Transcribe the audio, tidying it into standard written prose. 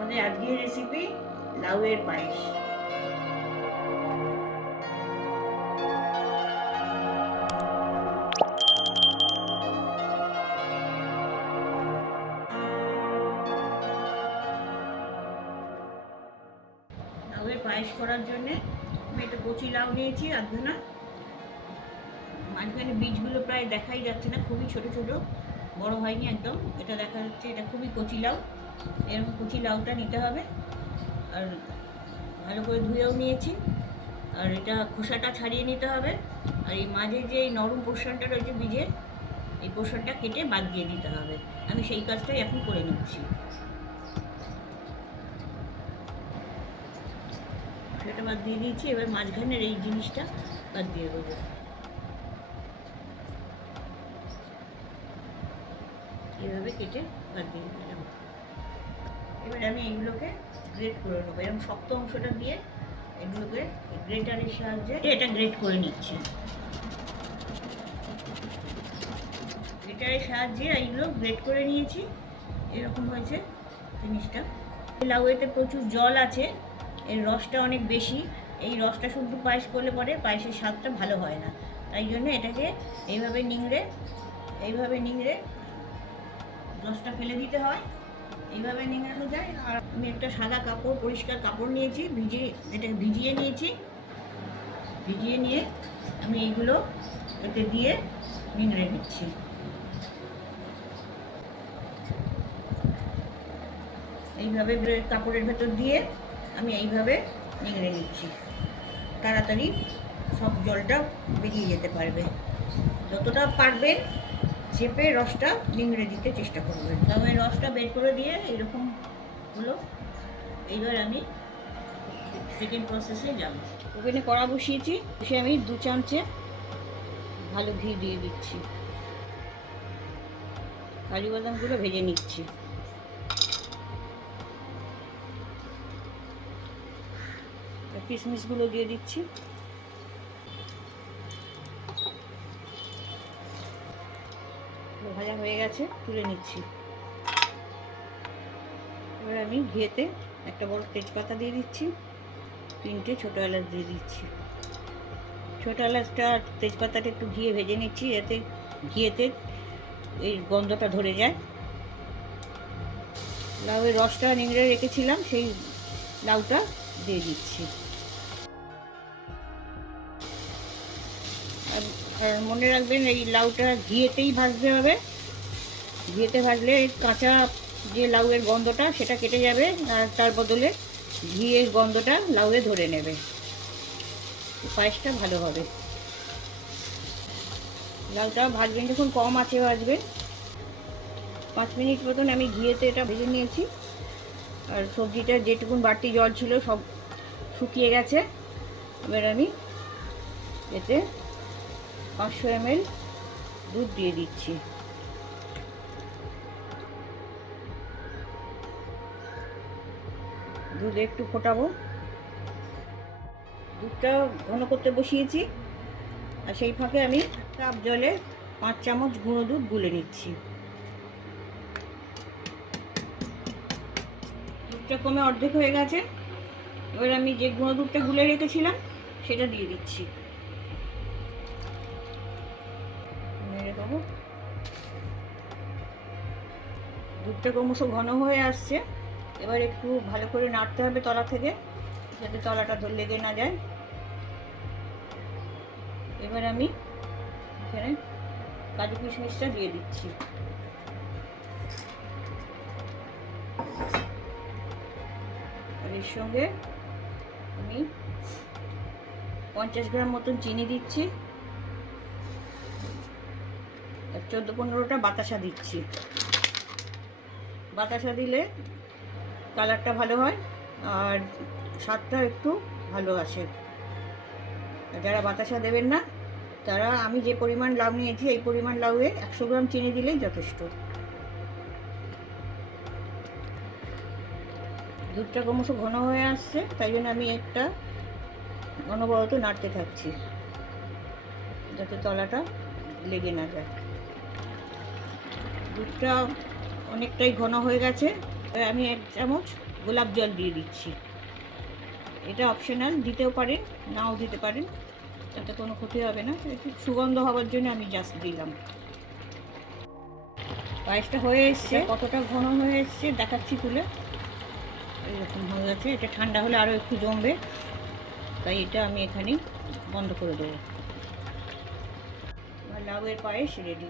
আমাদের আজকের রেসিপি লাউয়ের পায়েস। লাউয়ের পায়েস করার জন্যে আমি একটা কচি লাউ নিয়েছি আধখানা। মাঝখানে বীজগুলো প্রায় দেখাই যাচ্ছে না, খুবই ছোট ছোট, বড় হয়নি একদম। এটা দেখা যাচ্ছে এটা খুবই কচি লাউ। এরকম কচি লাউটা নিতে হবে, আর ভালো করে ধুয়েও নিয়েছি। আর এটা খোসাটা ছাড়িয়ে নিতে হবে। আর এই মাঝে যে এই নরম পোর্শনটা রয়েছে বীজের, এই পোর্শনটা কেটে বাদ দিয়ে দিতে হবে। আমি সেই কাজটাই এখন করে নিচ্ছি। সেটা বাদ দিয়ে দিয়েছি, এবার মাঝখানের এই জিনিসটা বাদ দিয়ে দেবো। এইভাবে কেটে বাদ দিয়ে দিলাম। এবার আমি এইগুলোকে গ্রেট করে নেবো। এরকম শক্ত অংশটা দিয়ে এগুলোকে গ্রেটারের সাহায্যে এটা গ্রেট করে নিচ্ছি। গ্রেটারের সাহায্যে এইগুলো গ্রেট করে নিয়েছি। এরকম হয়েছে জিনিসটা। লাউয়েতে প্রচুর জল আছে, এর রসটা অনেক বেশি। এই রসটা শুধু পায়েস করলে পরে পায়েসের স্বাদটা ভালো হয় না। তাই জন্য এটাকে এইভাবে নিংড়ে রসটা ফেলে দিতে হয়। এইভাবে নিংড়ানো যায়। আর আমি একটা সাদা কাপড়, পরিষ্কার কাপড় নিয়েছি, এটাকে ভিজিয়ে নিয়েছি। ভিজিয়ে নিয়ে আমি এইগুলো এতে দিয়ে নিংড়ে নিচ্ছি। এইভাবে কাপড়ের ভেতর দিয়ে আমি এইভাবে নিংড়ে নিচ্ছি। তাড়াতাড়ি সব জলটা বেরিয়ে যেতে পারবে। যতটা পারবেন চেপে রসটা নিংড়ে দিতে চেষ্টা করবেন। তবে রসটা বের করে দিয়ে এরকম হলো। এইবার আমি সেকেন্ড প্রসেসে যাব। ওখানে কড়া বসিয়েছি, বসে আমি 2 চামচে ভালো ঘি দিয়ে দিচ্ছি। কাজু বাদামগুলো ভেজে নিচ্ছি। কিশমিশগুলো দিয়ে দিচ্ছি। ভাজা হয়ে গেছে, তুলে নিচ্ছি। এবার আমি ঘিয়েতে একটা বড় তেজপাতা দিয়ে দিচ্ছি, 3টে ছোটো এলাচ দিয়ে দিচ্ছি। ছোটো এলাচটা আর তেজপাতাটা একটু ঘিয়ে ভেজে নিচ্ছি, যাতে ঘিয়েতে এই গন্ধটা ধরে যায়। লাউয়ের রসটা নিংড়ে রেখেছিলাম, সেই লাউটা দিয়ে দিচ্ছি। আর মনে রাখবেন এই লাউটা ঘিয়েতেই ভাজতে হবে। ঘিয়েতে ভাজলে কাঁচা যে লাউয়ের গন্ধটা সেটা কেটে যাবে, আর তার বদলে ঘিয়ের গন্ধটা লাউয়ে ধরে নেবে। পায়েসটা ভালো হবে। লাউটা ভাজবেন যখন কম আঁচে ভাজবেন। 5 মিনিট মতন আমি ঘিয়েতে এটা ভেজে নিয়েছি। আর সবজিটা যেটুকুন বাড়তি জল ছিল সব শুকিয়ে গেছে। এবার আমি এতে 500 ml দুধ দিয়ে দিচ্ছি। দুধ একটু ফোটাবো। দুধটা ঘন করতে বসিয়েছি, আর সেই ফাঁকে আমি কাপ জলে 5 চামচ গুঁড়ো দুধ গুলে নিচ্ছি। দুধটা কমে অর্ধেক হয়ে গেছে। এবার আমি যে গুঁড়ো দুধটা গুলে রেখেছিলাম সেটা দিয়ে দিচ্ছি। দুধটা ক্রমশ ঘন হয়ে আসছে। এবার একটু ভালো করে নাড়তে হবে তলা থেকে, যাতে তলাটা লেগে না যায়। এবার আমি এখানে কাজু কিশমিশটা দিয়ে দিচ্ছি। আর এর সঙ্গে আমি 50 গ্রাম মতন চিনি দিচ্ছি, আর 14-15টা বাতাসা দিচ্ছি। বাতাসা দিলে কালারটা ভালো হয় আর স্বাদটা একটু ভালো আসে। আর যারা বাতাসা দেবেন না তারা আমি যে পরিমাণ লাউ নিয়েছি এই পরিমাণ লাউয়ে 100 গ্রাম চিনি দিলেই যথেষ্ট। দুধটা ক্রমশ ঘন হয়ে আসছে, তাই জন্য আমি একটা অনবরত নাড়তে থাকছি, যাতে তলাটা লেগে না যায়। দুধটা অনেকটাই ঘন হয়ে গেছে। আমি 1 চামচ গোলাপ জল দিয়ে দিচ্ছি। এটা অপশনাল, দিতেও পারেন নাও দিতে পারেন, তাতে কোনো ক্ষতি হবে না। একটু সুগন্ধ হওয়ার জন্য আমি জাস্ট দিলাম। পায়েসটা হয়ে এসছে, কতটা ঘন হয়ে এসছে দেখাচ্ছি তুলে। এরকম হয়ে গেছে। এটা ঠান্ডা হলে আরও একটু জমবে, তাই এটা আমি এখানেই বন্ধ করে দেবো। লাউয়ের পায়েস রেডি।